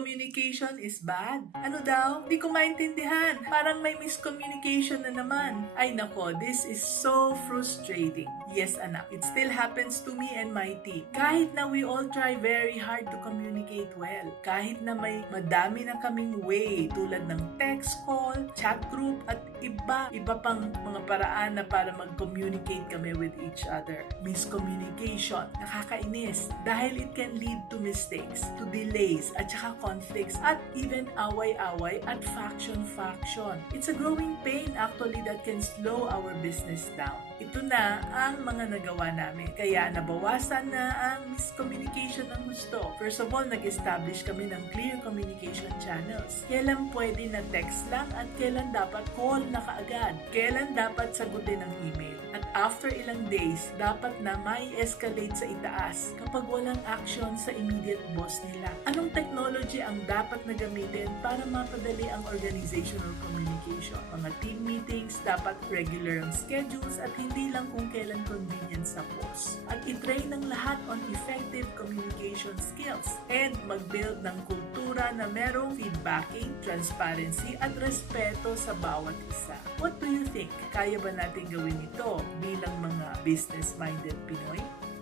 miscommunication is bad. Ano daw? Di ko maintindihan. Parang may miscommunication na naman. Ay nako, this is so frustrating. Yes anak, it still happens to me and my team. Kahit na we all try very hard to communicate well. Kahit na may madami na kaming way tulad ng text call, chat group at iba pang mga paraan na para mag-communicate kami with each other. Miscommunication, nakakainis dahil it can lead to mistakes, to delays at saka conflicts at even away-away at faction. It's a growing pain actually that can slow our business down. Ito na ang mga nagawa namin. Kaya nabawasan na ang miscommunication ng gusto. First of all, nag-establish kami ng clear communication channels. Kailan pwede na text lang at kailan dapat call na kaagad. Kailan dapat sagutin ng email. At after ilang days, dapat na may escalate sa itaas kapag walang action sa immediate boss nila. Anong technology ang dapat na gamitin para mapadali ang organizational communication? Mga team meetings, dapat regular ang schedules at hindi lang kung kailan convenient sa boss. At i-train ng lahat on effective communication skills and mag-build ng kultura na merong feedbacking, transparency at respeto sa bawat isa. What do you think? Kaya ba natin gawin ito bilang mga business-minded Pinoy?